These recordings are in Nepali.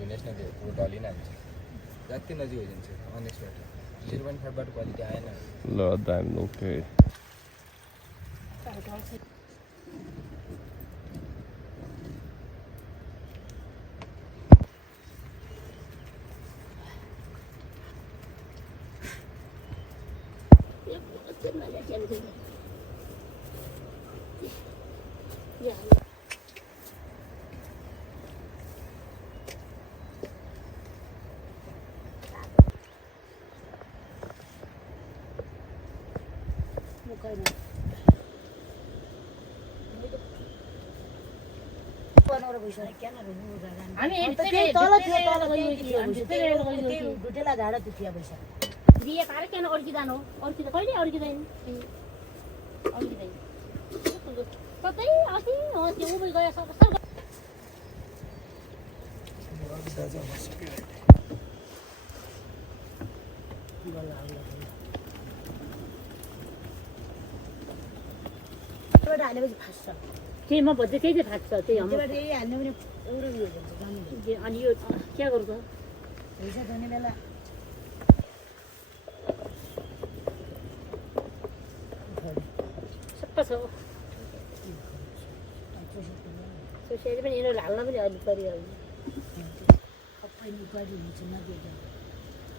भिनेस नै त्यो ढलिन हाल्छ जति नजिक हो जान्छ अनेस्टबाट 0.5 बाट क्वालिटी आएन ल दामी ओके हामी तल ढुटेला झाडा तुथिया पैसा बिहे पारे किन अड्किँदैन हो अड्किँदा कहिले अड्किँदैन कतै अस्ति त्यो उबै गयो सब हालेपछि फास्छ त्यही म भन्दै त्यही चाहिँ फाट्छ त्यही हाल्नु पनि एउटा उयो हुन्छ अनि यो के गर्छ पैसा धुने बेला सबै छ त्यसैले पनि यिनीहरू हाल्न पनि अलिक परिहाल्छ सबै उकाली हुन्छ नदिएको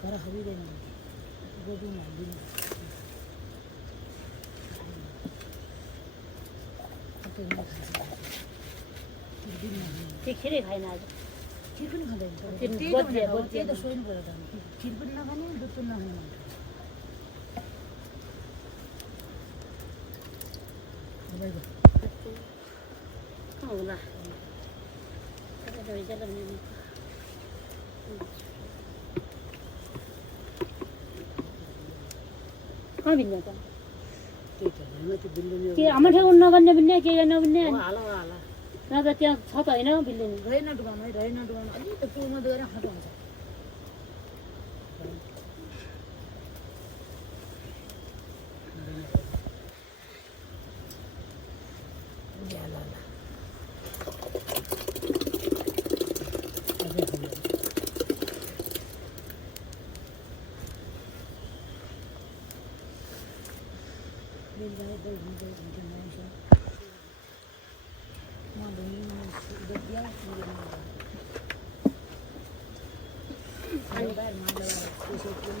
तर खरिँदैन गोदुङ हालिदिनु खिरै खाएन आज खिर पनि खाँदैन त्यही त सोइनु पऱ्यो त खिर पनि नखाने दुध पनि नखाने होला कहाँ भिन्न त के हाम्रो ठाउँ नगर्ने भिन्ने के नभिन्ने न त त्यहाँ छ त होइन बिल्डिङ रहेन डुबाउनु अलिक त पुलमा गएर खटो हुन्छ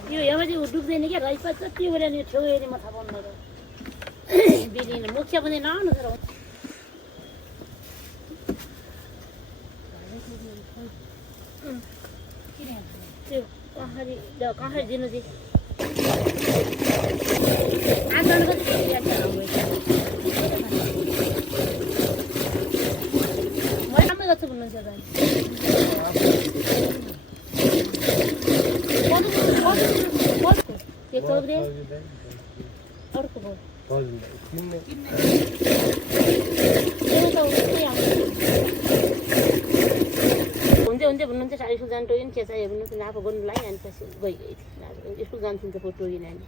यो यहाँमाथि डुब्दैन क्या राइस पात जति बेला नि छेउ हेरी म थाहा पाउनु बिलिन मुख्य पनि नआउनु सर त्यो कहाँ दिनु चाहिँ आँगन कति म राम्रो गर्छु भन्नुहुन्छ एक चौधरी अर्को भयो हुन्छ भन्नुहुन्छ 40 जान टोइन के चाहियो भन्नु त आफू गर्नुलाई अनि पछि गइगयो स्कुल जान्थ्यो त फोटो टोइन अनि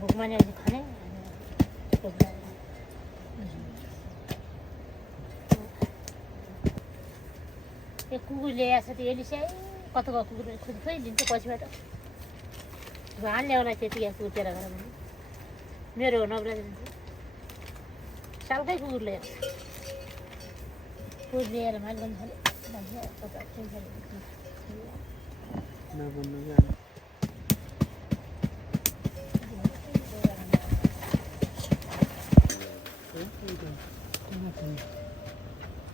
भुकमाने खाने त्यो कुकुर ल्याएको छ त्यो एलिसिया कता गएको कुकुर खोइ दिन्छ पछिबाट भान ल्याउन त्यतिकै कुकुर तेह्र गरेर भने मेरो हो नब्रा दिन्छ सालकै कुकुर ल्यायो कुकुर ल्याएर मैले गर्नु थालेँ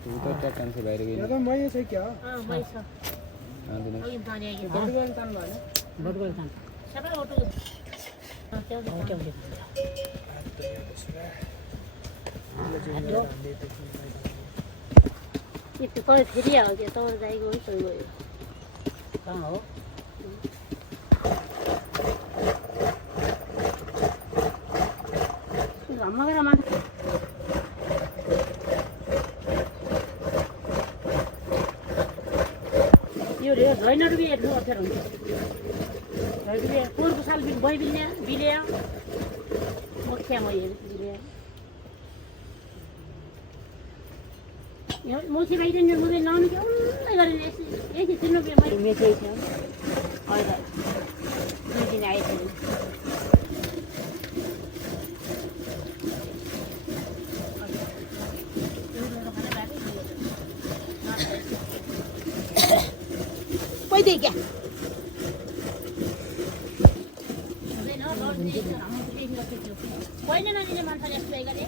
उता कान्छ बाहिर गयो दादा मै छ क्या मै छ आउँदैन अघि पानी आइयो बटगोल तान भएन बटगोल तान सबै ओटो तपाईँ फेरि आयो क्या तपाईँ दाइ गयो सही गयो कहाँ हो घरमा गएर माथि यो झैनहरू पनि हेर्नु अप्ठ्यारो हुन्छ झैबिले पोहोरको साल बैबिल्ने बिल्या मुख्या मै बिल्या मुखी बाहिर मुझे लाउनु कि उल्लै गरेर यसै चिन्नु कि मैले मेचेको थियो अहिले 2 दिन आएछ दे क्या होइन नानीले मान्छे यस्तै गरे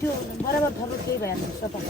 त्यो बराबर थर्रो केही भएन सफा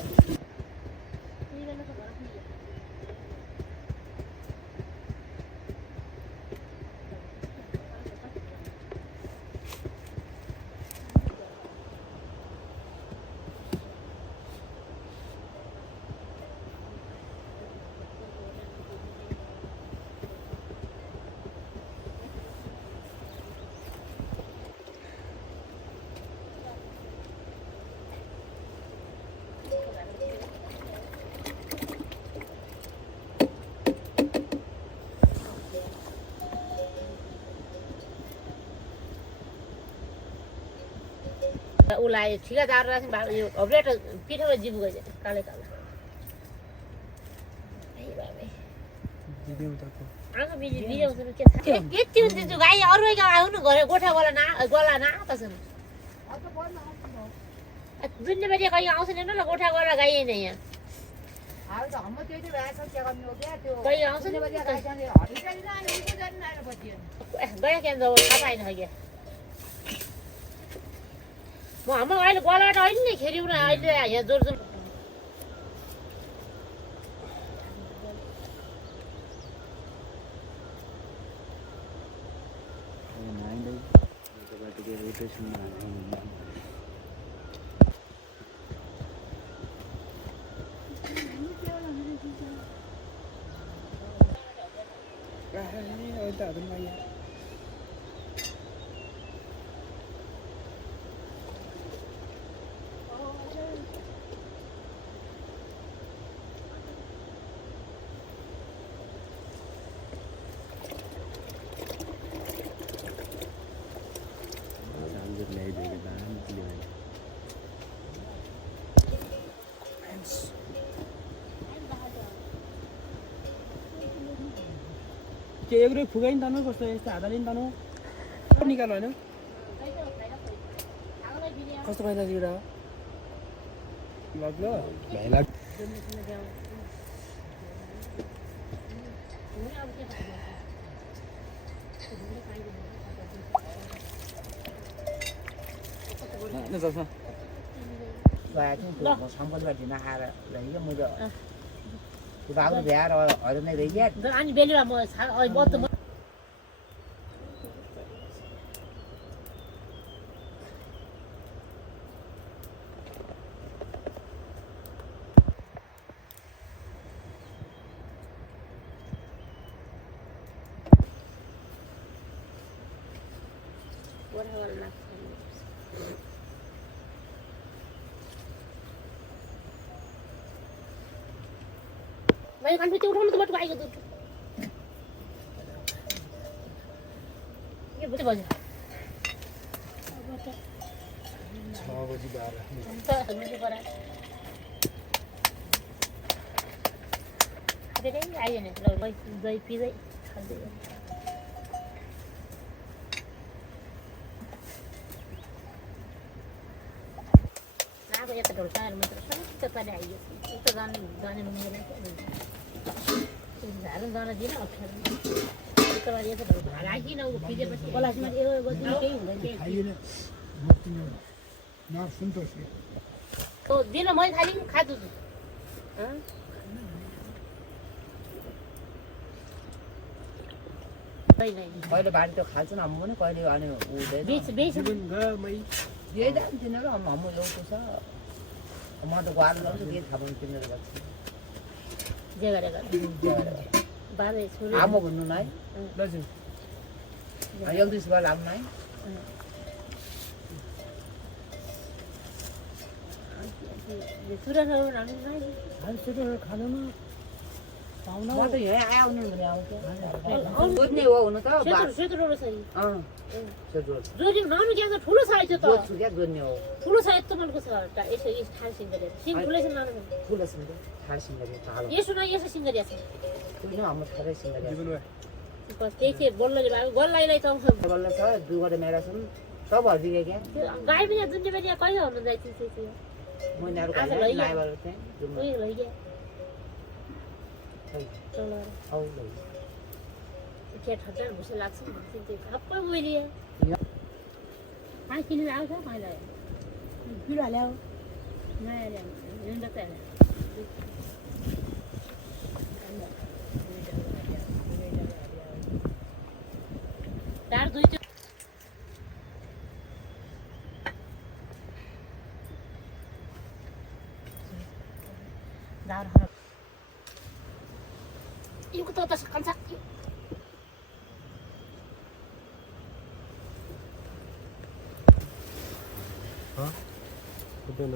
उसलाई ठिकादार यो अपरेटर पिठोमा जिप गयो काले कालो आएको भिडियो के थाहा यति दिन्छु गाई अरूको आउनु गऱ्यो गोठावाला गला नापाछन् जुन्नेबारी कहीँ आउँछ नि ल गोठावाला गाई नै यहाँ कहीँ आउँछ नि गयो क्या थाहा पाएन क्या म हाम्रो अहिले गलाबाट अहिले नै खेल्यौँ न अहिले यहाँ जोर जोर के एग्रो फुगाइन तानु कस्तो यस्तो हातले नि तानु निकाल्नु हैन कस्तो फाइदा दिरा लाग्लो भाइला न जस बाटो सम्पत्ति नखाएर रह्यो मैले बाबु बिहार अरू नै रह्यो अनि बेलुका म बत्त मैले कन्फिट उठाउनु त बटुको आइगयो बजे बजे 6 बजी 12 अन्त हामीले परा धेरै आयो नि ल दही पिँदै खाँदै नाको यता ढोल्काहरू मात्र सबै पारि आइयो उता जाने मिलेन झार्नु जान दिन अप्ठ्यारो यता बारी यता ढोल्का राखिन ऊ पिजेपछि पलासमा यो गरिदिनु केही हुँदैन तो दिन मैले खालि खाँदो छु कहिले बारी त खाल्छु न अम्मु नि कहिले अनि हुँदैन यही जान्थिनँ र अम्मु ल्याउँछु छ म त गुवार ल्याउँछु के थाहा पनि किनेर बस्छु आमा भन्नु न है दाजु एक दुई सय लाग्नु है सुरु खानु न म त यहाँ आउनु भने आउँछ बुझ्ने हो हुनु त ठुलो साइज त जोड्छु क्या जोड्ने हो ठुलो साइज त मनको छ यसो ठाड सिङ्गरिया सिङ ठुलै छ नानो ठुलो सिङ्गरी ठाड सिङ्गरी कालो यसो न यसो सिङ्गरिया छ ठुलो हाम्रो ठाडै सिङ्गरी त्यही चाहिँ बल्लले भएको गल्लाइलाई चौछ बल्ल छ दुगडे मेरासन सब हल्दिगे क्या गाई पनि जुन चाहिँ पनि कहिले हुनु जान्छ महिनाहरू आज खाइले लैजा। लाइबाट चाहिँ उयो लैजा खै चलाएर आउ लौ के ठट्टा भुसो लाग्छ त्यो खप्पै मैले कहाँ किनेर आउँछ कहिले किलो हाल्यो नयाँ ल्याउ हिँड्दा त चार दुई 이거 또 다시 감사. हुँदैन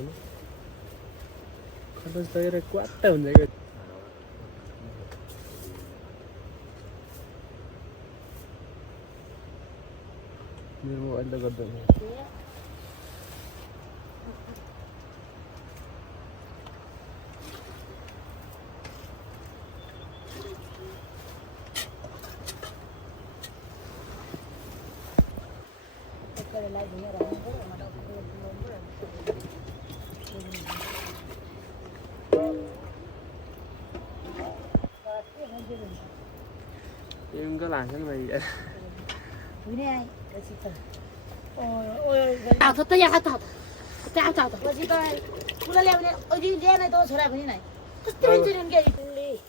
खरस तगेर क्वाट्टा हुन्छ क्या मेरो मोबाइल त गर्दैन लान्छ नि भाइ 또 야, 갔다. 갔다. 뭐지, 또. 불알려면 어디 내내 또 저라 그니나. 그때 주는 게 이리.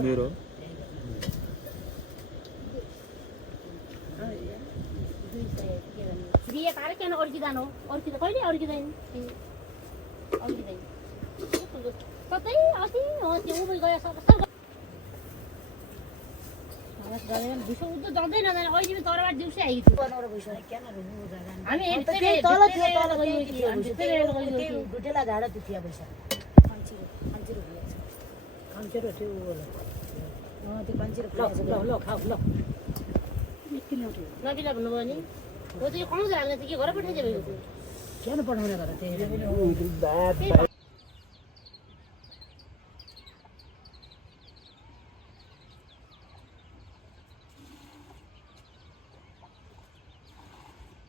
मेरो बिहे पारे किन अर्किँदैन हो अर्किँदा कहिले अर्किँदैन अर्किँदैन कतै अस्ति त्यो उबै गयो दिउँसो उद्धो जाँदै नजाने अहिले पनि तरबाट दिउँसै आइगयो हामी डुटेला झाडा दुखिया पैसा खान्छेरो त्यो त्यो मान्छेहरू ल खाऊ ल नबिला भन्नुभयो नि हो त्यो कहाँ जाने के घर पठाइदियो किन पठाउने घर त्यही